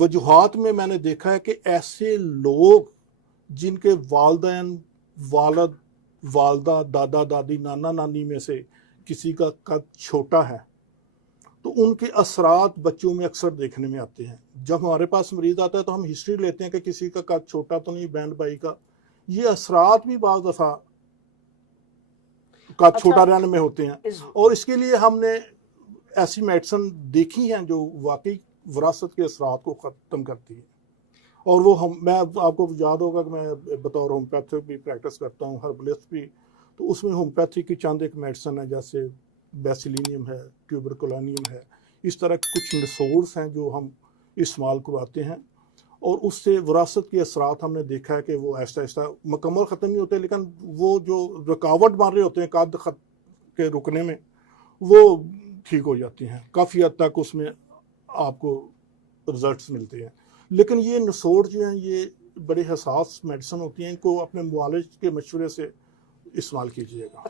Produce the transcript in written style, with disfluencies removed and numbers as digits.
وجوہات میں نے دیکھا ہے کہ ایسے لوگ جن کے والدین، والد، والدہ، دادا دادی، نانا نانی میں سے کسی کا قد چھوٹا ہے تو ان کے اثرات بچوں میں اکثر دیکھنے میں آتے ہیں. جب ہمارے پاس مریض آتا ہے تو ہم ہسٹری لیتے ہیں کہ کسی کا قد چھوٹا تو نہیں، بہن بھائی کا. یہ اثرات بھی بعض دفعہ قد چھوٹا رہنے میں ہوتے ہیں، اور اس کے لیے ہم نے ایسی میڈیسن دیکھی ہیں جو واقعی وراثت کے اثرات کو ختم کرتی ہے. اور وہ میں آپ کو یاد ہوگا کہ میں بطور ہومیوپیتھک بھی پریکٹس کرتا ہوں، ہربلسٹ بھی. تو اس میں ہومیوپیتھی کی چند ایک میڈیسن ہے، جیسے بیسیلینیم ہے، ٹیوبرکلانیم ہے. اس طرح کچھ نسورس ہیں جو ہم استعمال کرواتے ہیں، اور اس سے وراثت کے اثرات ہم نے دیکھا ہے کہ وہ آہستہ آہستہ مکمل ختم نہیں ہوتے، لیکن وہ جو رکاوٹ بن رہے ہوتے ہیں قد کے رکنے میں، وہ ٹھیک ہو جاتی ہیں. کافی حد تک اس میں آپ کو رزلٹس ملتے ہیں. لیکن یہ نسوڑ جو ہیں یہ بڑے حساس میڈیسن ہوتی ہیں، ان کو اپنے معالج کے مشورے سے استعمال کیجیے گا.